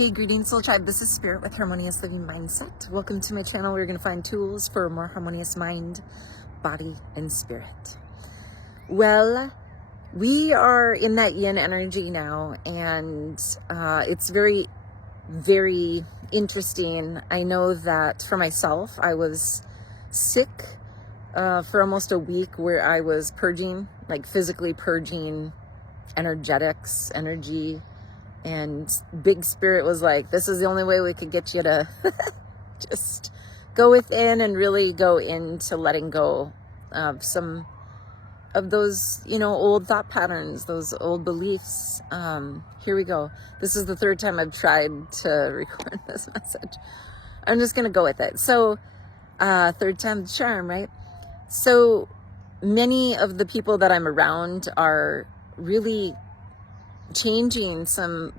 Hey, greetings, Soul Tribe. This is Spirit with Harmonious Living Mindset. Welcome to my channel where you're going to find tools for a more harmonious mind, body, and spirit. Well, we are in that yin energy now, and it's very, very interesting. I know that for myself, I was sick for almost a week where I was purging, like physically purging energetics, energy. And Big Spirit was like, this is the only way we could get you to just go within and really go into letting go of some of those, old thought patterns, those old beliefs. Here we go. This is the third time I've tried to record this message. I'm just going to go with it. So, third time's the charm, right? So many of the people that I'm around are really changing some,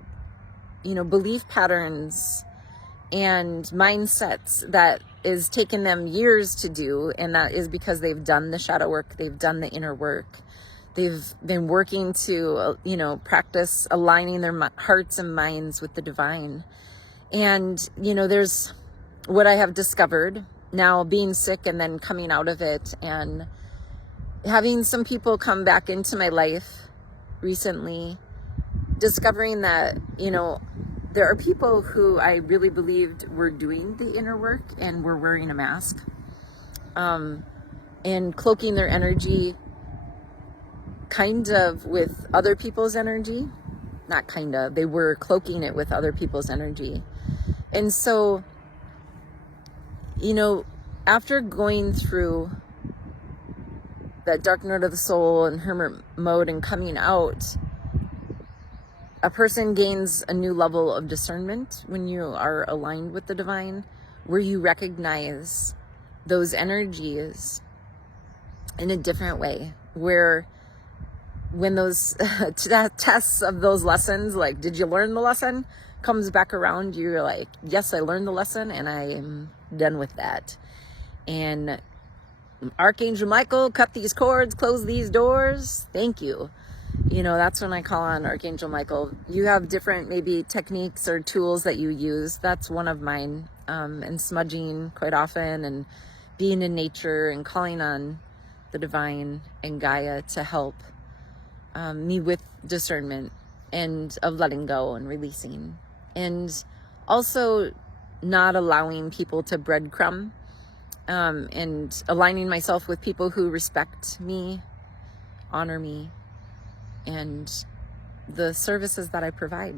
belief patterns and mindsets that is taking them years to do. And that is because they've done the shadow work. They've done the inner work. They've been working to, practice aligning their hearts and minds with the divine. And, there's what I have discovered now, being sick and then coming out of it and having some people come back into my life recently, discovering that, there are people who I really believed were doing the inner work and were wearing a mask, and cloaking their energy kind of with other people's energy. Not kind of, they were cloaking it with other people's energy. And so, after going through that dark night of the soul and hermit mode and coming out, a person gains a new level of discernment when you are aligned with the divine, where you recognize those energies in a different way, where when those tests of those lessons, like, did you learn the lesson, comes back around, you're like, yes, I learned the lesson and I am done with that. And Archangel Michael, cut these cords, close these doors. Thank you. That's when I call on Archangel Michael. You have different maybe techniques or tools that you use. That's one of mine. And smudging quite often, and being in nature and calling on the divine and Gaia to help me with discernment and of letting go and releasing. And also not allowing people to breadcrumb, and aligning myself with people who respect me, honor me, and the services that I provide,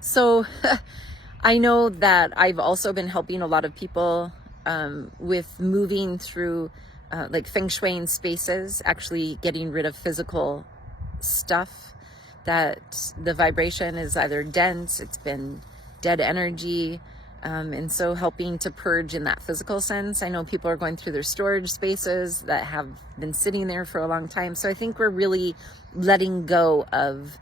So I know that I've also been helping a lot of people with moving through like feng shuiing spaces, actually getting rid of physical stuff that the vibration is either dense, it's been dead energy. And so helping to purge in that physical sense. I know people are going through their storage spaces that have been sitting there for a long time. So I think we're really letting go of,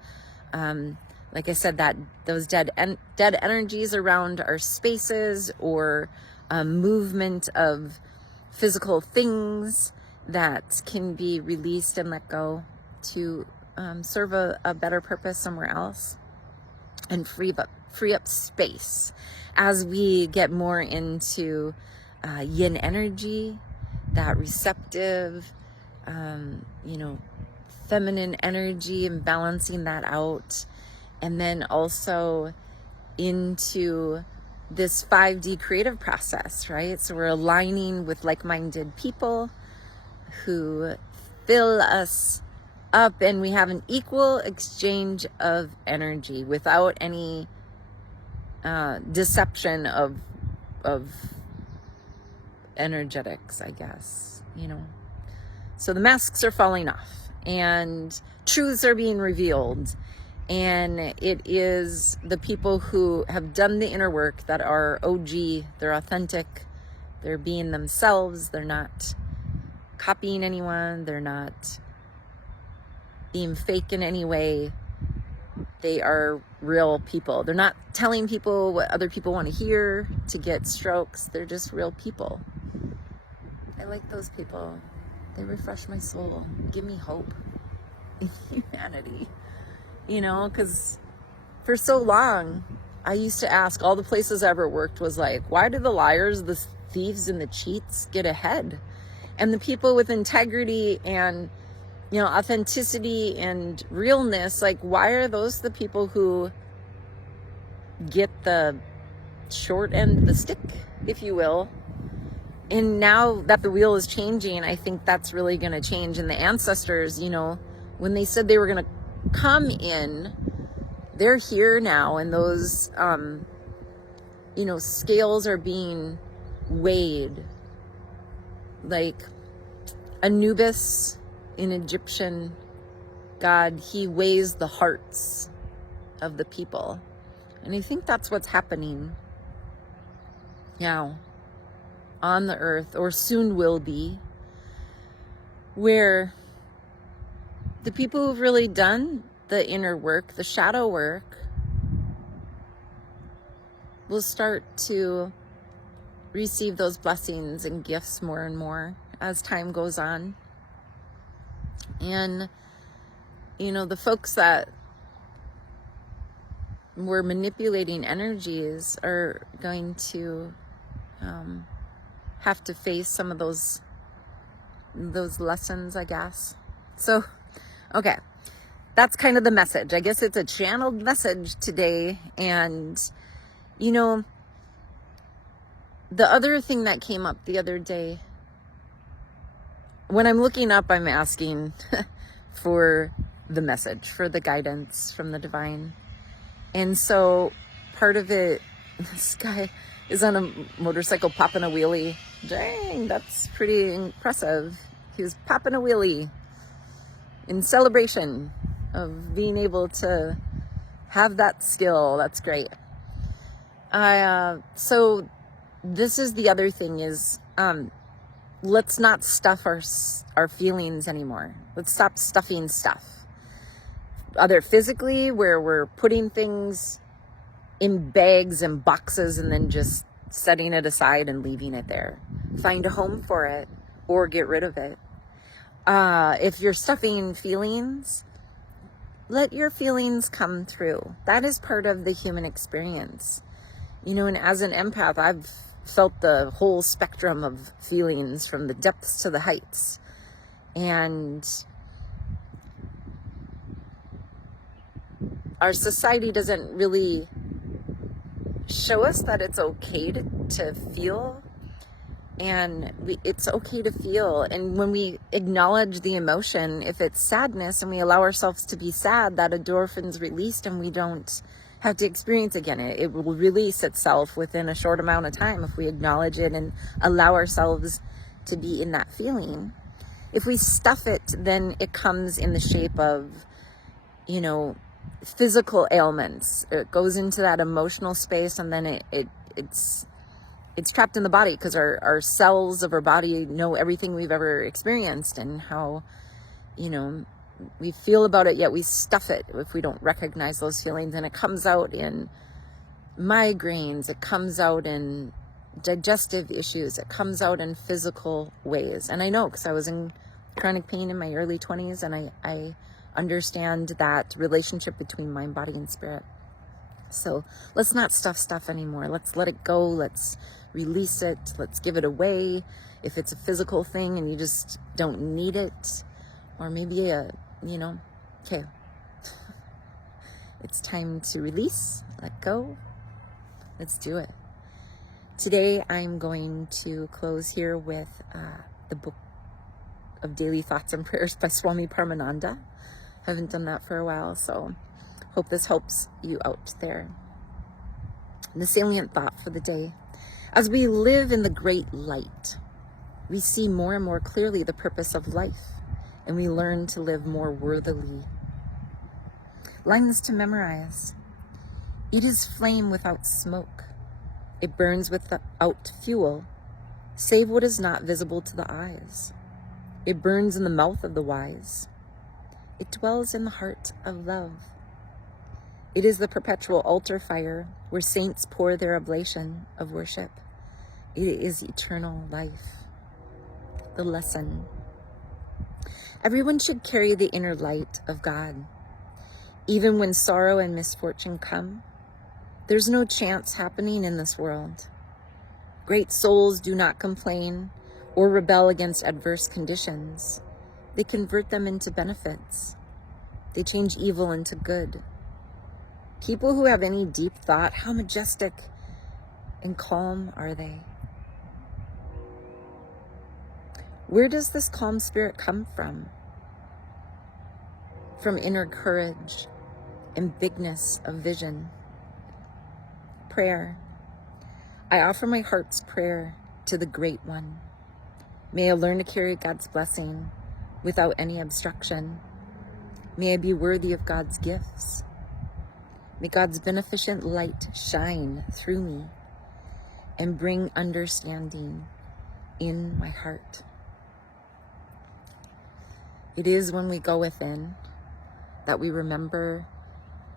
like I said, that those dead energies around our spaces, or movement of physical things that can be released and let go to serve a better purpose somewhere else, and free up space as we get more into yin energy, that receptive, feminine energy, and balancing that out. And then also into this 5D creative process, right? So we're aligning with like-minded people who fill us up, and we have an equal exchange of energy without any deception of energetics, I guess, So the masks are falling off and truths are being revealed. And it is the people who have done the inner work that are OG, they're authentic, they're being themselves, they're not copying anyone, they're not being fake in any way. They are real people. They're not telling people what other people want to hear to get strokes. They're just real people. I like those people. They refresh my soul, give me hope in humanity. Because For so long, I used to ask, all the places I ever worked was like, why do the liars, the thieves, and the cheats get ahead? And the people with integrity and, authenticity and realness, like, why are those the people who get the short end of the stick, if you will? And now that the wheel is changing, I think that's really going to change. And the ancestors, when they said they were going to come in, they're here now. And those, scales are being weighed. Like Anubis, an Egyptian god, he weighs the hearts of the people. And I think that's what's happening now on the earth, or soon will be, where the people who've really done the inner work, the shadow work, will start to receive those blessings and gifts more and more as time goes on. And, the folks that were manipulating energies are going to have to face some of those lessons, I guess. So, okay, that's kind of the message. I guess it's a channeled message today. And, the other thing that came up the other day, when I'm looking up, I'm asking for the message, for the guidance from the divine. And so part of it, this guy is on a motorcycle popping a wheelie. Dang, that's pretty impressive. He was popping a wheelie in celebration of being able to have that skill. That's great. So this is the other thing is, let's not stuff our feelings anymore. Let's stop stuffing stuff. Either physically, where we're putting things in bags and boxes and then just setting it aside and leaving it there. Find a home for it or get rid of it. If you're stuffing feelings, let your feelings come through. That is part of the human experience. And as an empath, I've felt the whole spectrum of feelings from the depths to the heights. And our society doesn't really show us that it's okay to feel, and it's okay to feel. And when we acknowledge the emotion, if it's sadness and we allow ourselves to be sad, that endorphin's released and we don't have to experience again. It will release itself within a short amount of time if we acknowledge it and allow ourselves to be in that feeling. If we stuff it, then it comes in the shape of, physical ailments. It goes into that emotional space, and then it's trapped in the body because our cells of our body know everything we've ever experienced and how, we feel about it, yet we stuff it if we don't recognize those feelings. And it comes out in migraines, it comes out in digestive issues, it comes out in physical ways. And I know, because I was in chronic pain in my early 20s, and I understand that relationship between mind, body, and spirit. So let's not stuff anymore. Let's let it go. Let's release it. Let's give it away. If it's a physical thing and you just don't need it, or maybe okay, it's time to release, let go. Let's do it. Today I'm going to close here with the book of Daily Thoughts and Prayers by Swami Paramananda. Haven't done that for a while, so hope this helps you out there. The salient thought for the day: as we live in the great light, we see more and more clearly the purpose of life, and we learn to live more worthily. Lines to memorize: it is flame without smoke. It burns without fuel, save what is not visible to the eyes. It burns in the mouth of the wise. It dwells in the heart of love. It is the perpetual altar fire where saints pour their oblation of worship. It is eternal life. The lesson: everyone should carry the inner light of God. Even when sorrow and misfortune come, there's no chance happening in this world. Great souls do not complain or rebel against adverse conditions. They convert them into benefits. They change evil into good. People who have any deep thought, how majestic and calm are they? Where does this calm spirit come from? From inner courage and bigness of vision. Prayer. I offer my heart's prayer to the Great One. May I learn to carry God's blessing without any obstruction. May I be worthy of God's gifts. May God's beneficent light shine through me and bring understanding in my heart. It is when we go within that we remember,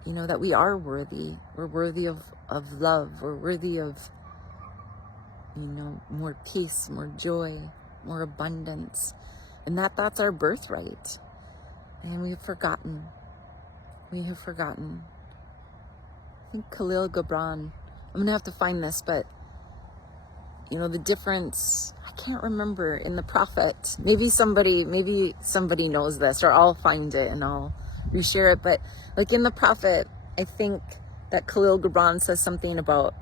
that we are worthy. We're worthy of love. We're worthy of, more peace, more joy, more abundance. And that's our birthright. And we have forgotten. We have forgotten. I think Khalil Gibran, I'm going to have to find this, but, the difference, I can't remember, in the Prophet. Maybe somebody knows this, or I'll find it and I'll reshare it. But like in the Prophet, I think that Khalil Gibran says something about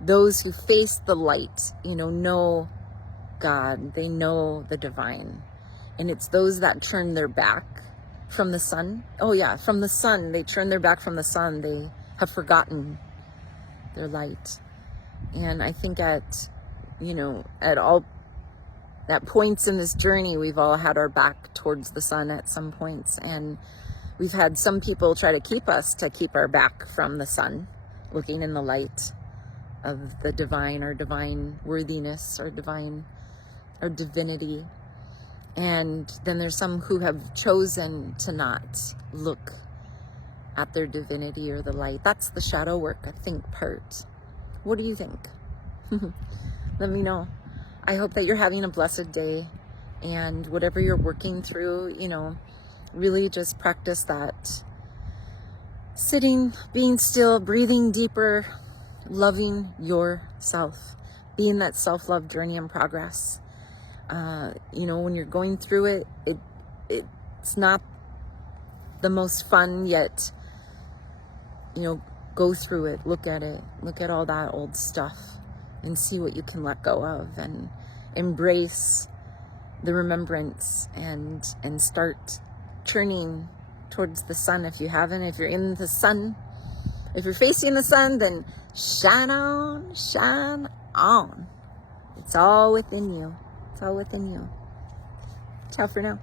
those who face the light, know God, they know the divine. And it's those that turn their back from the sun. Oh yeah, from the sun. They turn their back from the sun. They have forgotten their light. And I think at points in this journey, we've all had our back towards the sun at some points. And we've had some people try to keep our back from the sun, looking in the light of the divine, or divine worthiness, or divinity. And then there's some who have chosen to not look at their divinity or the light. That's the shadow work, I think, part. What do you think? Let me know. I hope that you're having a blessed day, and whatever you're working through, really just practice that sitting, being still, breathing deeper, loving yourself, being that self-love journey in progress. When you're going through it's not the most fun, yet, go through it, look at all that old stuff and see what you can let go of, and embrace the remembrance, and start turning towards the sun if you haven't. If you're in the sun, if you're facing the sun, then shine on, shine on. It's all within you. It's all within you. Ciao for now.